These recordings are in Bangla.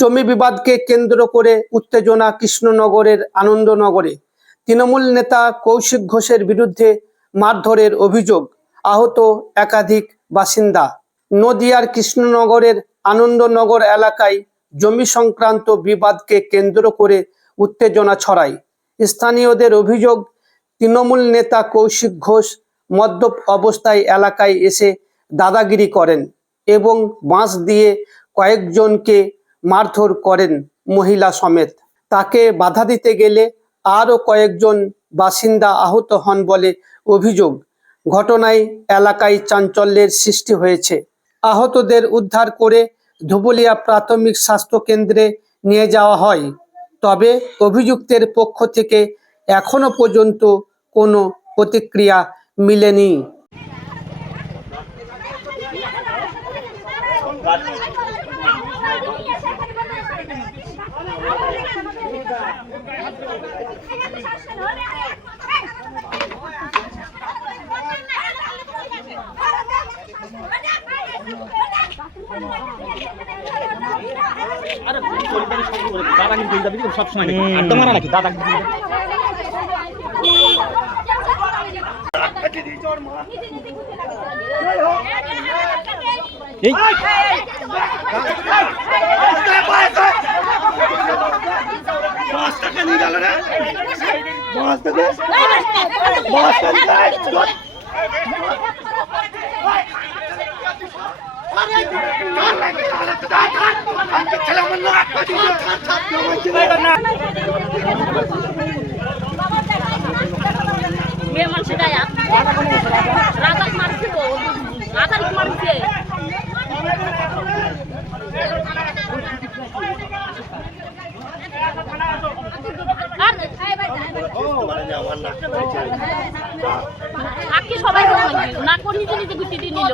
জমি বিবাদকে কেন্দ্র করে উত্তেজনা কৃষ্ণনগরের আনন্দনগরে। তৃণমূল নেতা কৌশিক ঘোষের বিরুদ্ধে মারধরের অভিযোগ, আহত একাধিক বাসিন্দা। নদিয়ার কৃষ্ণনগরের আনন্দনগর এলাকায় জমি সংক্রান্ত বিবাদকে কেন্দ্র করে উত্তেজনা ছড়ায়। স্থানীয়দের অভিযোগ, তৃণমূল নেতা কৌশিক ঘোষ মদ্যপ অবস্থায় এলাকায় এসে দাদাগিরি করেন এবং বাঁশ দিয়ে কয়েকজনকে মারধর করেন মহিলা সমেত। তাকে বাধা দিতে গেলে আরও কয়েকজন বাসিন্দা আহত হন বলে অভিযোগ। ঘটনায় এলাকায় চাঞ্চল্যের সৃষ্টি হয়েছে। আহতদের উদ্ধার করে ধুবুলিয়া প্রাথমিক স্বাস্থ্য কেন্দ্রে নিয়ে যাওয়া হয়। তবে অভিযুক্তের পক্ষ থেকে এখনো পর্যন্ত কোনো প্রতিক্রিয়া মিলেনি। সবাই না করে নিজে নিজে গুটি দিয়ে নিল।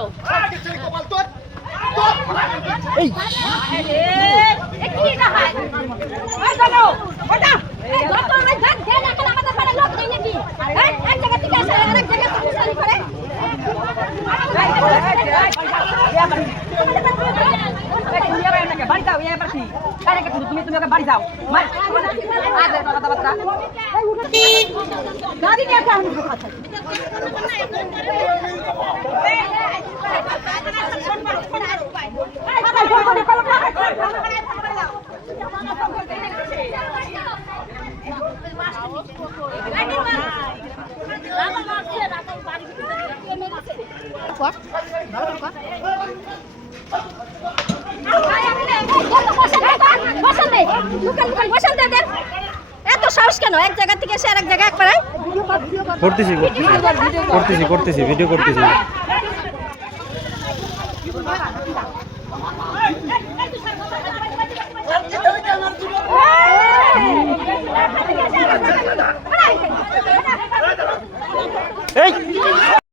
এত সাহস কেন? এক জায়গা থেকে এসে আরেক জায়গায় একবারে করতেছি ভিডিও করতেছি।